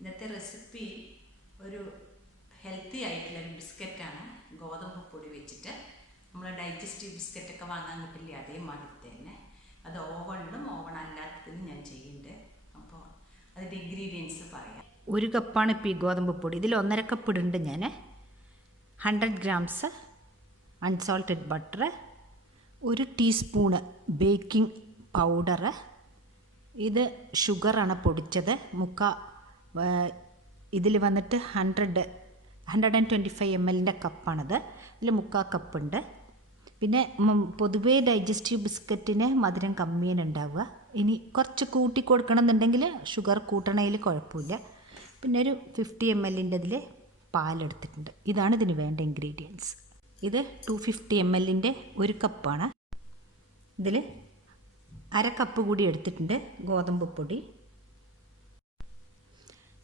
ഇന്നത്തെ റെസിപ്പി ഒരു ഹെൽത്തി ആയിട്ടുള്ള ഒരു ബിസ്ക്കറ്റാണ്. ഗോതമ്പ് പൊടി വെച്ചിട്ട് നമ്മൾ ഡൈജസ്റ്റീവ് ബിസ്ക്കറ്റൊക്കെ വാങ്ങാൻ കിട്ടില്ലേ, അതേമാതിരി തന്നെ. അത് ഓവണിലും ഓവൺ അല്ലാത്തതിനും ഞാൻ ചെയ്യുന്നുണ്ട്. അപ്പോൾ അതിൻ്റെ ഇൻഗ്രീഡിയൻസ് പറയാം. 1 കപ്പാണ് ഇപ്പോൾ ഈ ഗോതമ്പ് പൊടി. ഇതിൽ 1.5 കപ്പ് ഇടുന്നുണ്ട് ഞാൻ. 100 grams unsalted butter, 1 teaspoon baking powder. ഇത് ഷുഗറാണ് പൊടിച്ചത്. ഇതിൽ വന്നിട്ട് 125 ml കപ്പാണത്. ഇതിൽ 3/4 കപ്പുണ്ട്. പിന്നെ പൊതുവേ ഡൈജസ്റ്റീവ് ബിസ്ക്കറ്റിന് മധുരം കമ്മിയാണ് ഉണ്ടാവുക. ഇനി കുറച്ച് കൂട്ടി കൊടുക്കണം എന്നുണ്ടെങ്കിൽ ഷുഗർ കൂട്ടണതിൽ കുഴപ്പമില്ല. പിന്നെ ഒരു 50 ml ഇതിൽ പാലെടുത്തിട്ടുണ്ട്. ഇതാണ് ഇതിന് വേണ്ട ഇൻഗ്രീഡിയൻസ്. ഇത് 250 ml 1 കപ്പാണ്. ഇതിൽ 1/2 കപ്പ് കൂടി എടുത്തിട്ടുണ്ട് ഗോതമ്പ് പൊടി.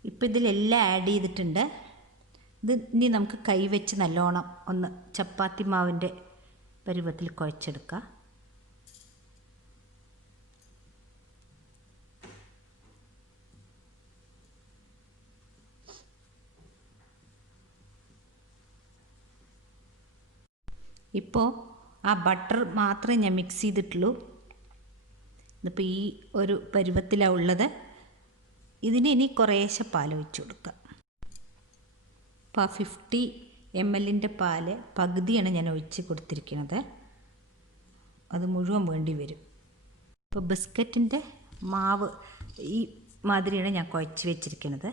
ഇപ്പോൾ ഇതിലെല്ലാം ആഡ് ചെയ്തിട്ടുണ്ട്. ഇത് ഇനി നമുക്ക് കൈവച്ച് നല്ലോണം ഒന്ന് ചപ്പാത്തി മാവിൻ്റെ പരുവത്തിൽ കുഴച്ചെടുക്കാം. ഇപ്പോൾ ആ ബട്ടർ മാത്രമേ ഞാൻ മിക്സ് ചെയ്തിട്ടുള്ളൂ. ഇതിപ്പോൾ ഈ ഒരു പരുവത്തിലാണ് ഉള്ളത്. ഇതിന് ഇനി കുറേശ്ശെ പാൽ ഒഴിച്ച് കൊടുക്കുക. അപ്പോൾ 50 ml പാല് പകുതിയാണ് ഞാൻ ഒഴിച്ച് കൊടുത്തിരിക്കുന്നത്. അത് മുഴുവൻ വേണ്ടി വരും. ഇപ്പോൾ ബിസ്ക്കറ്റിൻ്റെ മാവ് ഈ മാതിരിയാണ് ഞാൻ കുഴച്ച് വെച്ചിരിക്കുന്നത്.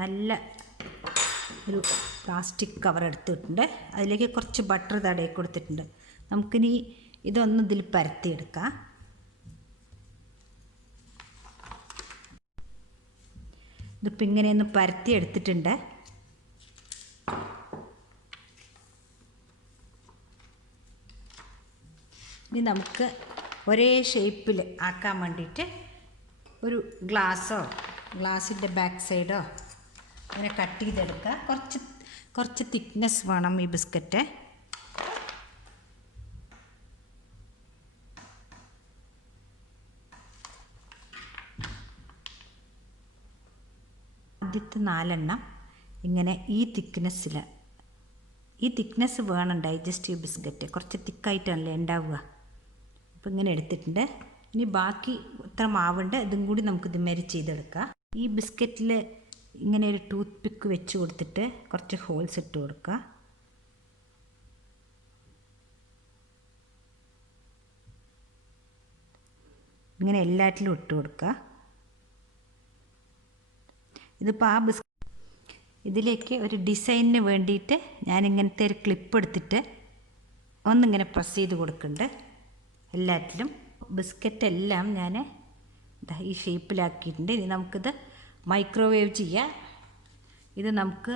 നല്ല ഒരു പ്ലാസ്റ്റിക് കവർ എടുത്തിട്ടുണ്ട്. അതിലേക്ക് കുറച്ച് ബട്ടർ തടയി കൊടുത്തിട്ടുണ്ട്. നമുക്കിനി ഇതൊന്ന് ഇതിൽ പരത്തിയെടുക്കാം. ഇതിപ്പോൾ ഇങ്ങനെയൊന്ന് പരത്തി എടുത്തിട്ടുണ്ട്. ഇനി നമുക്ക് ഒരേ ഷേപ്പിൽ ആക്കാൻ വേണ്ടിയിട്ട് ഒരു ഗ്ലാസിൻ്റെ ബാക്ക് സൈഡോ അങ്ങനെ കട്ട് ചെയ്തെടുക്കുക. കുറച്ച് തിക്നെസ് വേണം ഈ ബിസ്ക്കറ്റ്. ആദ്യത്തെ 4 എണ്ണം ഇങ്ങനെ ഈ തിക്നെസ് വേണം ഡൈജസ്റ്റീവ് ബിസ്ക്കറ്റ്. കുറച്ച് തിക്കായിട്ടാണല്ലേ ഉണ്ടാവുക. അപ്പോൾ ഇങ്ങനെ എടുത്തിട്ടുണ്ട്. ഇനി ബാക്കി ഇത്ര മാവുണ്ട്, ഇതും കൂടി നമുക്ക് ഇതുമാതിരി ചെയ്തെടുക്കാം. ഈ ബിസ്ക്കറ്റിൽ ഇങ്ങനെ ഒരു ടൂത്ത് പിക്ക് വെച്ച് കൊടുത്തിട്ട് കുറച്ച് ഹോൾസ് ഇട്ട് കൊടുക്കുക. ഇങ്ങനെ എല്ലാറ്റിലും ഇട്ട് കൊടുക്കുക. ഇതിപ്പോൾ ആ ഇതിലേക്ക് ഒരു ഡിസൈനിന് വേണ്ടിയിട്ട് ഞാനിങ്ങനത്തെ ഒരു ക്ലിപ്പ് എടുത്തിട്ട് ഒന്നിങ്ങനെ പ്രസ് ചെയ്ത് കൊടുക്കുന്നുണ്ട് എല്ലാറ്റിലും. ബിസ്ക്കറ്റെല്ലാം ഞാൻ ഈ ഷേപ്പിലാക്കിയിട്ടുണ്ട്. ഇനി നമുക്കിത് മൈക്രോവേവ് ചെയ്യാം. ഇത് നമുക്ക്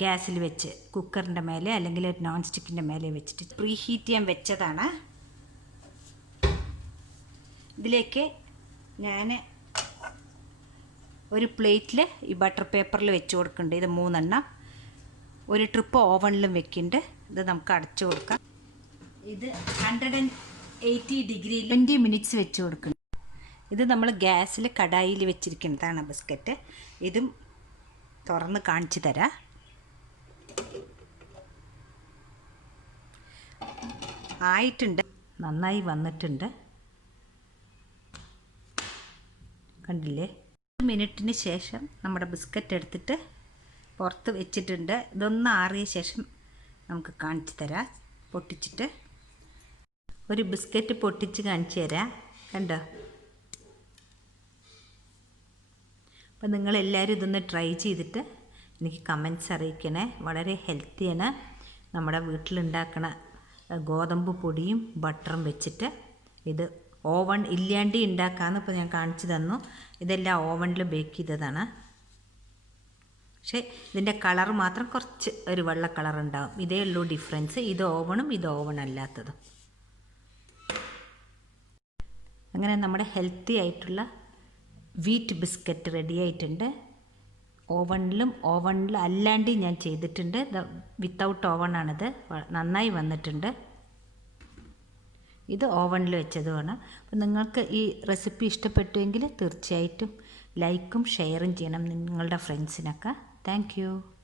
ഗ്യാസിൽ വെച്ച് കുക്കറിൻ്റെ മേലെ അല്ലെങ്കിൽ നോൺ സ്റ്റിക്കിൻ്റെ മേലെ വെച്ചിട്ട് പ്രീ ഹീറ്റ് ചെയ്യാൻ വെച്ചതാണ്. ഇതിലേക്ക് ഞാൻ ഒരു പ്ലേറ്റിൽ ഈ ബട്ടർ പേപ്പറിൽ വെച്ച് കൊടുക്കുന്നുണ്ട്. ഇത് 3 എണ്ണം. ഒരു ട്രിപ്പ് ഓവണിലും വെക്കുന്നുണ്ട്. ഇത് നമുക്ക് അടച്ചു കൊടുക്കാം. ഇത് 180 ഡിഗ്രി 20 മിനിറ്റ്സ് വെച്ച് കൊടുക്കുന്നുണ്ട്. ഇത് നമ്മൾ ഗ്യാസിൽ കടായിൽ വെച്ചിരിക്കുന്നതാണ് ബിസ്ക്കറ്റ്. ഇതും തുറന്ന് കാണിച്ചു തരാം. ആയിട്ടുണ്ട്, നന്നായി വന്നിട്ടുണ്ട്. കണ്ടില്ലേ? 1 മിനിറ്റിന് ശേഷം നമ്മുടെ ബിസ്ക്കറ്റ് എടുത്തിട്ട് പുറത്ത് വെച്ചിട്ടുണ്ട്. ഇതൊന്ന് ആറിയ ശേഷം നമുക്ക് കാണിച്ചു തരാം പൊട്ടിച്ചിട്ട്. ഒരു ബിസ്ക്കറ്റ് പൊട്ടിച്ച് കാണിച്ചു തരാം. കണ്ടോ? അപ്പോൾ നിങ്ങളെല്ലാവരും ഇതൊന്ന് ട്രൈ ചെയ്തിട്ട് എനിക്ക് കമൻറ്റ്സ് അറിയിക്കണേ. വളരെ ഹെൽത്തിയാണ്. നമ്മുടെ വീട്ടിലുണ്ടാക്കണ ഗോതമ്പ് പൊടിയും ബട്ടറും വെച്ചിട്ട് ഇത് ഓവൺ ഇല്ലാണ്ട് ഉണ്ടാക്കാമെന്ന് ഇപ്പോൾ ഞാൻ കാണിച്ചു തന്നു. ഇതെല്ലാം ഓവണിൽ ബേക്ക് ചെയ്തതാണ്. പക്ഷേ ഇതിൻ്റെ കളർ മാത്രം കുറച്ച് ഒരു വെള്ള കളർ ഉണ്ടാകും. ഇതേ ഉള്ളൂ ഡിഫറൻസ്. ഇത് ഓവണും ഇത് ഓവൺ അല്ലാത്തതും. അങ്ങനെ നമ്മുടെ ഹെൽത്തി ആയിട്ടുള്ള വീറ്റ് ബിസ്ക്കറ്റ് റെഡി ആയിട്ടുണ്ട്. ഓവണിലും അല്ലാണ്ട് ഞാൻ ചെയ്തിട്ടുണ്ട്. വിത്തൗട്ട് ഓവണാണിത്. നന്നായി വന്നിട്ടുണ്ട്. ഇത് ഓവനിൽ വെച്ചതുമാണ്. അപ്പോൾ നിങ്ങൾക്ക് ഈ റെസിപ്പി ഇഷ്ടപ്പെട്ടുവെങ്കിൽ തീർച്ചയായിട്ടും ലൈക്കും ഷെയറും ചെയ്യണം നിങ്ങളുടെ ഫ്രണ്ട്സിനൊക്കെ. Thank you.